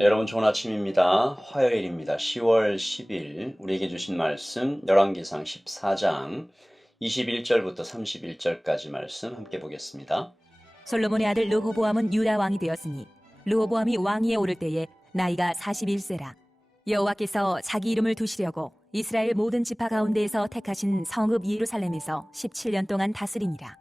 여러분 좋은 아침입니다. 화요일입니다. 10월 10일 우리에게 주신 말씀 열왕기상 14장 21절부터 31절까지 말씀 함께 보겠습니다. 솔로몬의 아들 르호보암은 유다 왕이 되었으니 르호보암이 왕위에 오를 때에 나이가 41세라. 여호와께서 자기 이름을 두시려고 이스라엘 모든 지파 가운데에서 택하신 성읍 예루살렘에서 17년 동안 다스리니라.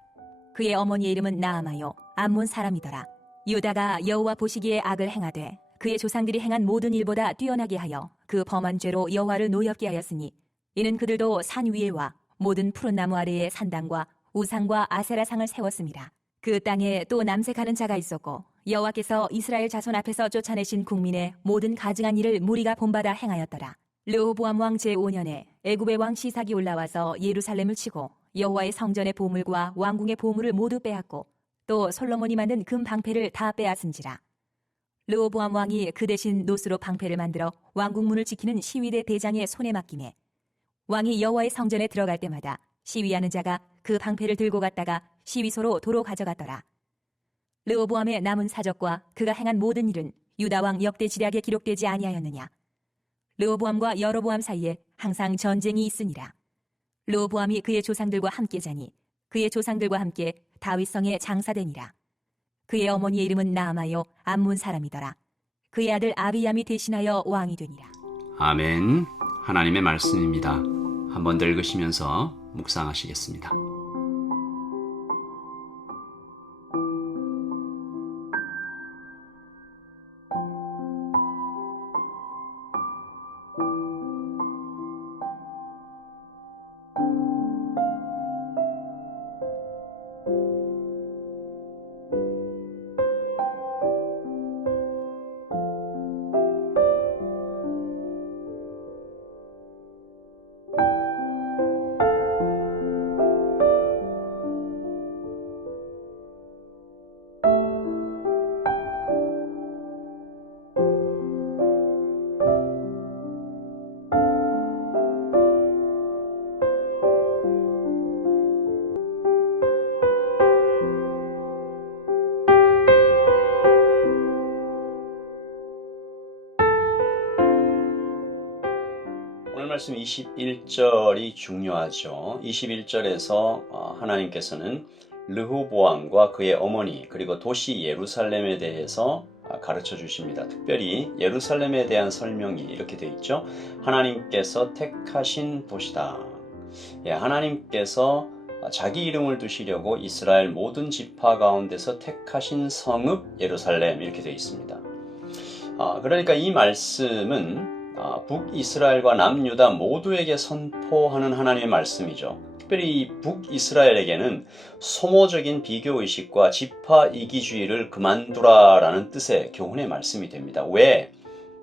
그의 어머니의 이름은 나아마요 암몬 사람이더라. 유다가 여호와 보시기에 악을 행하되 그의 조상들이 행한 모든 일보다 뛰어나게 하여 그 범한 죄로 여호와를 노엽게 하였으니 이는 그들도 산 위에와 모든 푸른 나무 아래에 산당과 우상과 아세라상을 세웠습니다. 그 땅에 또 남색하는 자가 있었고 여호와께서 이스라엘 자손 앞에서 쫓아내신 국민의 모든 가증한 일을 무리가 본받아 행하였더라. 르호보암 왕 제5년에 애굽의 왕 시삭이 올라와서 예루살렘을 치고 여호와의 성전의 보물과 왕궁의 보물을 모두 빼앗고 또 솔로몬이 만든 금 방패를 다 빼앗은지라. 르호보암 왕이 그 대신 노스로 방패를 만들어 왕궁문을 지키는 시위대 대장의 손에 맡기매 왕이 여호와의 성전에 들어갈 때마다 시위하는 자가 그 방패를 들고 갔다가 시위소로 도로 가져갔더라. 르호보암의 남은 사적과 그가 행한 모든 일은 유다 왕 역대 지략에 기록되지 아니하였느냐. 르호보암과 여로보암 사이에 항상 전쟁이 있으니라. 르호보암이 그의 조상들과 함께 자니 그의 조상들과 함께 다윗성에 장사되니라. 그의 어머니의 이름은 나아마요 암몬 사람이더라. 그의 아들 아비얌이 대신하여 왕이 되니라. 아멘. 하나님의 말씀입니다. 한번 더 읽으시면서 묵상하시겠습니다. 오늘 말씀 21절이 중요하죠. 21절에서 하나님께서는 르호보암과 그의 어머니 그리고 도시 예루살렘에 대해서 가르쳐 주십니다. 특별히 예루살렘에 대한 설명이 이렇게 되어 있죠. 하나님께서 택하신 도시다. 하나님께서 자기 이름을 두시려고 이스라엘 모든 지파 가운데서 택하신 성읍 예루살렘 이렇게 되어 있습니다. 그러니까 이 말씀은 북이스라엘과 남유다 모두에게 선포하는 하나님의 말씀이죠. 특별히 북이스라엘에게는 소모적인 비교의식과 지파 이기주의를 그만두라라는 뜻의 교훈의 말씀이 됩니다. 왜?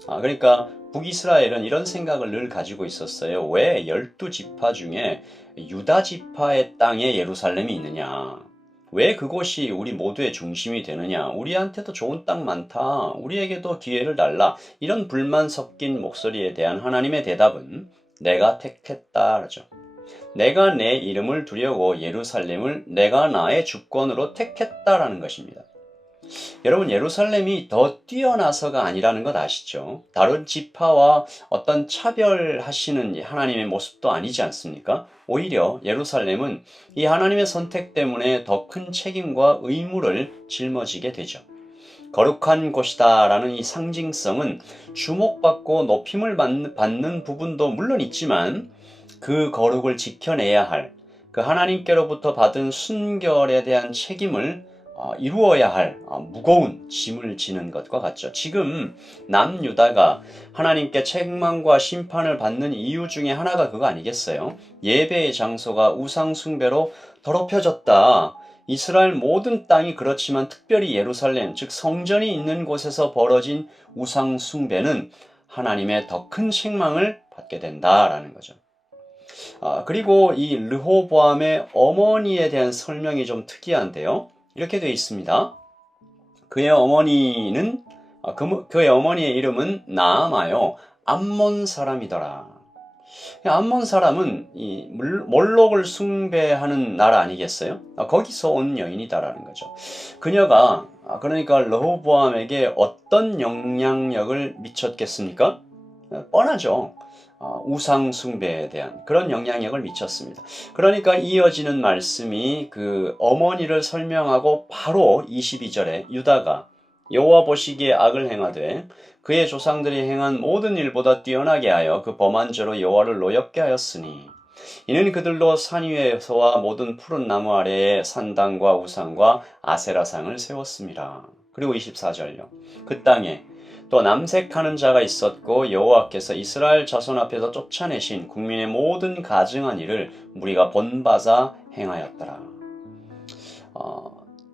그러니까 북이스라엘은 이런 생각을 늘 가지고 있었어요. 왜 12지파 중에 유다 지파의 땅에 예루살렘이 있느냐? 왜 그곳이 우리 모두의 중심이 되느냐? 우리한테도 좋은 땅 많다. 우리에게도 기회를 달라. 이런 불만 섞인 목소리에 대한 하나님의 대답은 내가 택했다라죠. 내가 내 이름을 두려고 예루살렘을 내가 나의 주권으로 택했다라는 것입니다. 여러분, 예루살렘이 더 뛰어나서가 아니라는 것 아시죠? 다른 지파와 어떤 차별하시는 하나님의 모습도 아니지 않습니까? 오히려 예루살렘은 이 하나님의 선택 때문에 더 큰 책임과 의무를 짊어지게 되죠. 거룩한 곳이다라는 이 상징성은 주목받고 높임을 받는 부분도 물론 있지만 그 거룩을 지켜내야 할 그 하나님께로부터 받은 순결에 대한 책임을 이루어야 할 무거운 짐을 지는 것과 같죠. 지금 남유다가 하나님께 책망과 심판을 받는 이유 중에 하나가 그거 아니겠어요? 예배의 장소가 우상 숭배로 더럽혀졌다. 이스라엘 모든 땅이 그렇지만 특별히 예루살렘, 즉 성전이 있는 곳에서 벌어진 우상 숭배는 하나님의 더 큰 책망을 받게 된다라는 거죠. 그리고 이 르호보암의 어머니에 대한 설명이 좀 특이한데요. 이렇게 되어 있습니다. 그의 어머니는 그의 어머니의 이름은 나아마요 암몬 사람이더라. 암몬 사람은 이 몰록을 숭배하는 나라 아니겠어요? 거기서 온 여인이다라는 거죠. 그녀가 그러니까 르호보암에게 어떤 영향력을 미쳤겠습니까? 뻔하죠. 우상 숭배에 대한 그런 영향력을 미쳤습니다. 그러니까 이어지는 말씀이 그 어머니를 설명하고 바로 22절에 유다가 여호와 보시기에 악을 행하되 그의 조상들이 행한 모든 일보다 뛰어나게 하여 그 범한 죄로 여호와를 노엽게 하였으니 이는 그들도 산 위에서와 모든 푸른 나무 아래에 산당과 우상과 아세라상을 세웠습니다. 그리고 24절요. 그 땅에 또 남색하는 자가 있었고 여호와께서 이스라엘 자손 앞에서 쫓아내신 국민의 모든 가증한 일을 무리가 본받아 행하였더라.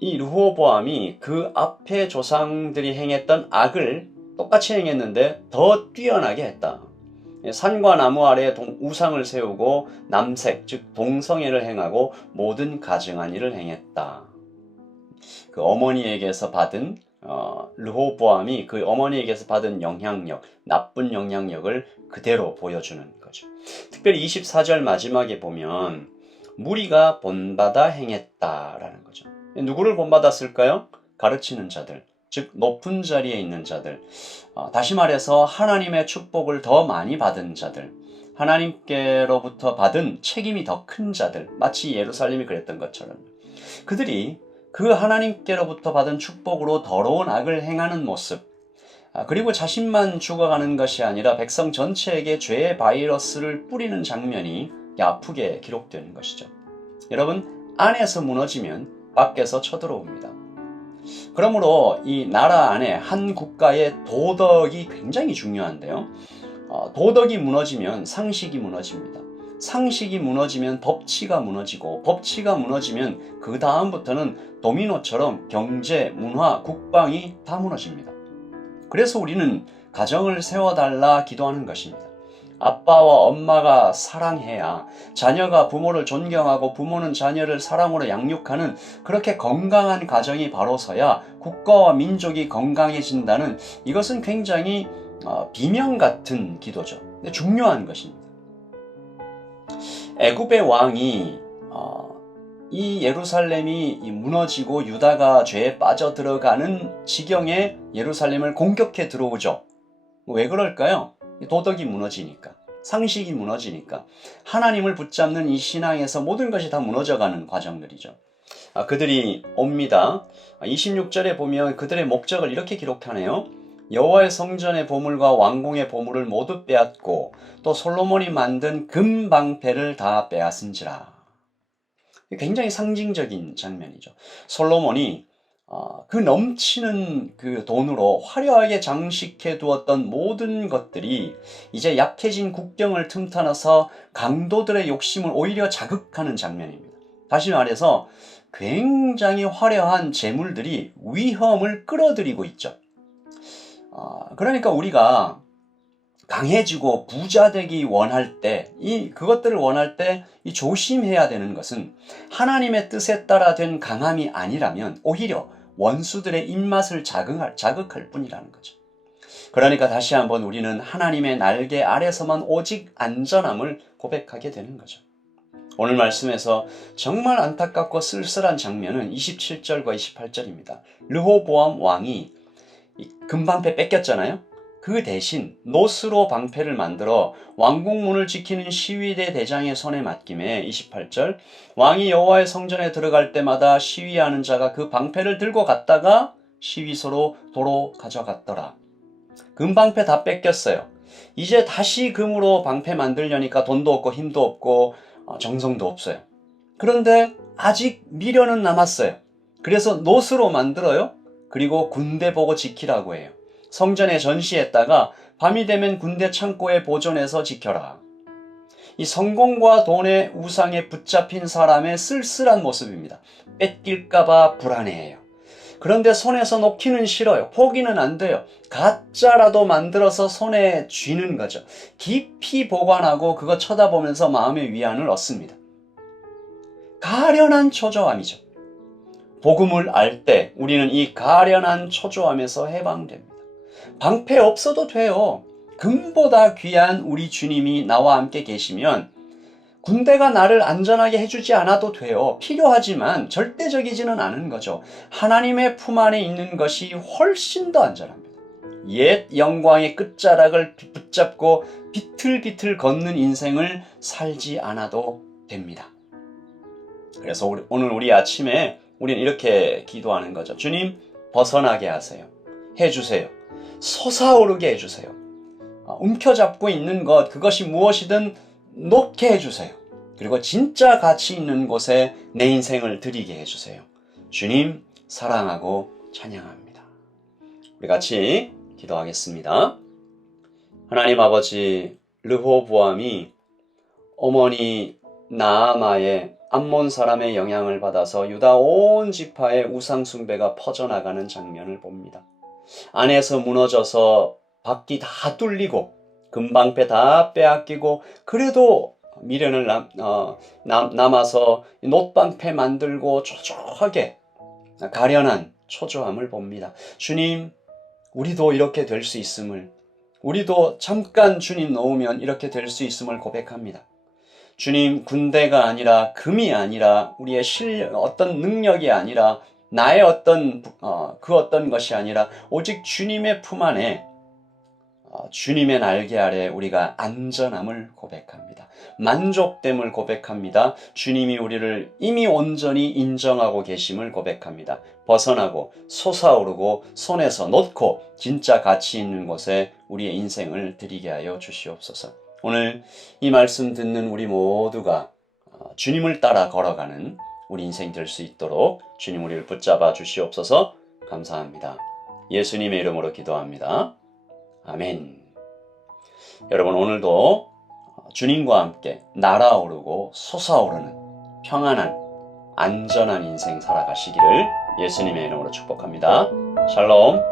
이 르호보암이 그 앞에 조상들이 행했던 악을 똑같이 행했는데 더 뛰어나게 했다. 산과 나무 아래에 우상을 세우고 남색 즉 동성애를 행하고 모든 가증한 일을 행했다. 그 어머니에게서 받은 르호보암이 그 어머니에게서 받은 영향력, 나쁜 영향력을 그대로 보여주는 거죠. 특별히 24절 마지막에 보면 무리가 본받아 행했다라는 거죠. 누구를 본받았을까요? 가르치는 자들, 즉 높은 자리에 있는 자들, 다시 말해서 하나님의 축복을 더 많이 받은 자들, 하나님께로부터 받은 책임이 더 큰 자들, 마치 예루살렘이 그랬던 것처럼 그들이 그 하나님께로부터 받은 축복으로 더러운 악을 행하는 모습, 그리고 자신만 죽어가는 것이 아니라 백성 전체에게 죄의 바이러스를 뿌리는 장면이 아프게 기록되는 것이죠. 여러분, 안에서 무너지면 밖에서 쳐들어옵니다. 그러므로 이 나라 안에 한 국가의 도덕이 굉장히 중요한데요. 도덕이 무너지면 상식이 무너집니다. 상식이 무너지면 법치가 무너지고 법치가 무너지면 그 다음부터는 도미노처럼 경제, 문화, 국방이 다 무너집니다. 그래서 우리는 가정을 세워달라 기도하는 것입니다. 아빠와 엄마가 사랑해야 자녀가 부모를 존경하고 부모는 자녀를 사랑으로 양육하는 그렇게 건강한 가정이 바로 서야 국가와 민족이 건강해진다는 이것은 굉장히 비명 같은 기도죠. 근데 중요한 것입니다. 애굽의 왕이 이 예루살렘이 무너지고 유다가 죄에 빠져들어가는 지경에 예루살렘을 공격해 들어오죠. 왜 그럴까요? 도덕이 무너지니까, 상식이 무너지니까, 하나님을 붙잡는 이 신앙에서 모든 것이 다 무너져가는 과정들이죠. 그들이 옵니다. 26절에 보면 그들의 목적을 이렇게 기록하네요. 여호와의 성전의 보물과 왕궁의 보물을 모두 빼앗고 또 솔로몬이 만든 금방패를 다 빼앗은지라. 굉장히 상징적인 장면이죠. 솔로몬이 그 넘치는 그 돈으로 화려하게 장식해 두었던 모든 것들이 이제 약해진 국경을 틈타나서 강도들의 욕심을 오히려 자극하는 장면입니다. 다시 말해서 굉장히 화려한 재물들이 위험을 끌어들이고 있죠. 그러니까 우리가 강해지고 부자되기 원할 때, 그것들을 원할 때 조심해야 되는 것은 하나님의 뜻에 따라 된 강함이 아니라면 오히려 원수들의 입맛을 자극할 뿐이라는 거죠. 그러니까 다시 한번 우리는 하나님의 날개 아래서만 오직 안전함을 고백하게 되는 거죠. 오늘 말씀에서 정말 안타깝고 쓸쓸한 장면은 27절과 28절입니다. 르호보암 왕이 금방패 뺏겼잖아요. 그 대신 노스로 방패를 만들어 왕궁문을 지키는 시위대 대장의 손에 맡김에 28절 왕이 여호와의 성전에 들어갈 때마다 시위하는 자가 그 방패를 들고 갔다가 시위소로 도로 가져갔더라. 금방패 다 뺏겼어요. 이제 다시 금으로 방패 만들려니까 돈도 없고 힘도 없고 정성도 없어요. 그런데 아직 미련은 남았어요. 그래서 노스로 만들어요. 그리고 군대 보고 지키라고 해요. 성전에 전시했다가 밤이 되면 군대 창고에 보존해서 지켜라. 이 성공과 돈의 우상에 붙잡힌 사람의 쓸쓸한 모습입니다. 뺏길까봐 불안해해요. 그런데 손에서 놓기는 싫어요. 포기는 안 돼요. 가짜라도 만들어서 손에 쥐는 거죠. 깊이 보관하고 그거 쳐다보면서 마음의 위안을 얻습니다. 가련한 초조함이죠. 복음을 알 때 우리는 이 가련한 초조함에서 해방됩니다. 방패 없어도 돼요. 금보다 귀한 우리 주님이 나와 함께 계시면 군대가 나를 안전하게 해주지 않아도 돼요. 필요하지만 절대적이지는 않은 거죠. 하나님의 품 안에 있는 것이 훨씬 더 안전합니다. 옛 영광의 끝자락을 붙잡고 비틀비틀 걷는 인생을 살지 않아도 됩니다. 그래서 오늘 우리 아침에 우리는 이렇게 기도하는 거죠. 주님, 벗어나게 하세요. 해주세요. 솟아오르게 해주세요. 움켜잡고 있는 것, 그것이 무엇이든 높게 해주세요. 그리고 진짜 가치 있는 곳에 내 인생을 드리게 해주세요. 주님, 사랑하고 찬양합니다. 우리 같이 기도하겠습니다. 하나님 아버지, 르호보암이 어머니 나아마의 암몬 사람의 영향을 받아서 유다 온 지파의 우상 숭배가 퍼져나가는 장면을 봅니다. 안에서 무너져서 밖이 다 뚫리고 금방패 다 빼앗기고 그래도 미련을 남아서 놋방패 만들고 초조하게 가련한 초조함을 봅니다. 주님, 우리도 이렇게 될 수 있음을, 우리도 잠깐 주님 놓으면 이렇게 될 수 있음을 고백합니다. 주님, 군대가 아니라 금이 아니라 우리의 어떤 능력이 아니라 나의 어떤 것이 아니라 오직 주님의 품 안에 주님의 날개 아래 우리가 안전함을 고백합니다. 만족됨을 고백합니다. 주님이 우리를 이미 온전히 인정하고 계심을 고백합니다. 벗어나고 솟아오르고 손에서 놓고 진짜 가치 있는 곳에 우리의 인생을 드리게 하여 주시옵소서. 오늘 이 말씀 듣는 우리 모두가 주님을 따라 걸어가는 우리 인생 될 수 있도록 주님 우리를 붙잡아 주시옵소서. 감사합니다. 예수님의 이름으로 기도합니다. 아멘. 여러분, 오늘도 주님과 함께 날아오르고 솟아오르는 평안한 안전한 인생 살아가시기를 예수님의 이름으로 축복합니다. 샬롬.